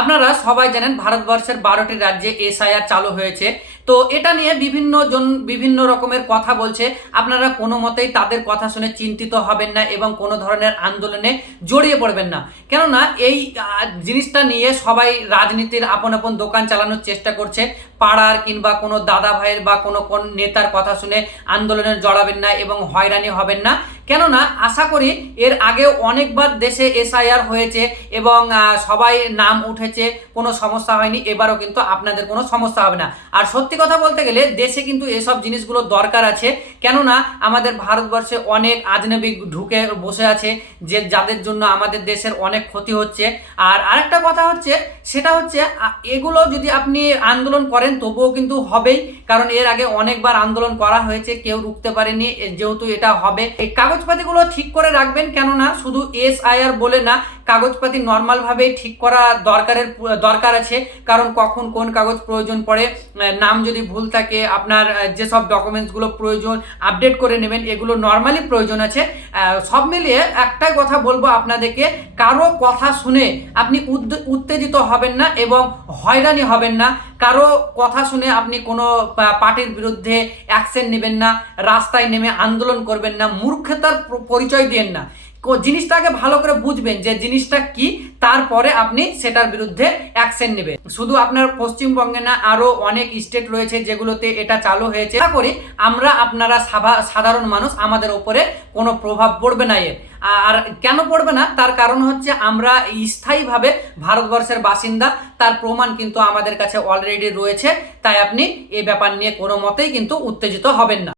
আপনারা সবাই জানেন ভারতবর্ষের 12টি রাজ্যে এসআইআর চালু হয়েছে। তো এটা নিয়ে বিভিন্ন জন বিভিন্ন রকমের কথা বলছে। আপনারা কোনো মতেই তাদের কথা শুনে চিন্তিত হবেন না এবং কোনো ধরনের আন্দোলনে জড়িয়ে পড়বেন না। কেননা এই জিনিসটা নিয়ে সবাই রাজনীতির আপন আপন দোকান চালানোর চেষ্টা করছে। পাড়ার কিংবা কোনো দাদা ভাইয়ের বা কোনো কোন নেতার কথা শুনে আন্দোলনে জড়াবেন না এবং হয়রানি হবেন না। কেননা আশা করি এর আগেও অনেকবার দেশে এসআইআর হয়েছে এবং সবাই নাম উঠেছে, কোনো সমস্যা হয়নি। এবারও কিন্তু আপনাদের কোনো সমস্যা হবে না। আর সত্যি কথা বলতে গেলে দেশে কিন্তু এসব জিনিসগুলো দরকার আছে। কেননা আমাদের ভারতবর্ষে অনেক আজনবী ঢুকে বসে আছে, যে যাদের জন্য আমাদের দেশের অনেক ক্ষতি হচ্ছে। আর আরেকটা কথা হচ্ছে, সেটা হচ্ছে এগুলো যদি আপনি আন্দোলন করেন তবুও কিন্তু হবেই, কারণ এর আগে অনেকবার আন্দোলন করা হয়েছে, কেউ রুখতে পারেনি। যেহেতু এটা হবে, এই কাগজপাতিগুলো ঠিক করে রাখবেন। কেননা শুধু এসআইআর বলে না, কাগজপাতি নর্মালভাবেই ঠিক করা দরকার আছে। কারণ কখন কোন কাগজ প্রয়োজন পড়ে, নাম যদি ভুল থাকে, আপনার যেসব ডকুমেন্টসগুলো প্রয়োজন আপডেট করে নেবেন, এগুলো নর্মালি প্রয়োজন আছে। সব মিলিয়ে একটাই কথা বলবো আপনাদেরকে, কারো কথা শুনে আপনি উত্তেজিত হবেন না এবং হয়রানি হবেন না। কারো কথা শুনে আপনি কোনো পার্টির বিরুদ্ধে অ্যাকশন নেবেন না, রাস্তায় নেমে আন্দোলন করবেন না, মূর্খতার পরিচয় দিয়েন না। জিনিসটাকে ভালো করে বুঝবেন যে জিনিসটা কি, তারপরে আপনি সেটার বিরুদ্ধে অ্যাকশন নেবেন। শুধু আপনার পশ্চিমবঙ্গে না, আরো অনেক স্টেট রয়েছে যেগুলোতে এটা চালু হয়েছে। আশা করি আপনারা সাধারণ মানুষ, আমাদের উপরে কোনো প্রভাব পড়বে না এর। আর কেন পড়বে না, তার কারণ হচ্ছে আমরা স্থায়ীভাবে ভারতবর্ষের বাসিন্দা, তার প্রমাণ কিন্তু আমাদের কাছে অলরেডি রয়েছে। তাই আপনি এই ব্যাপার নিয়ে কোনো মতেই কিন্তু উত্তেজিত হবেন না।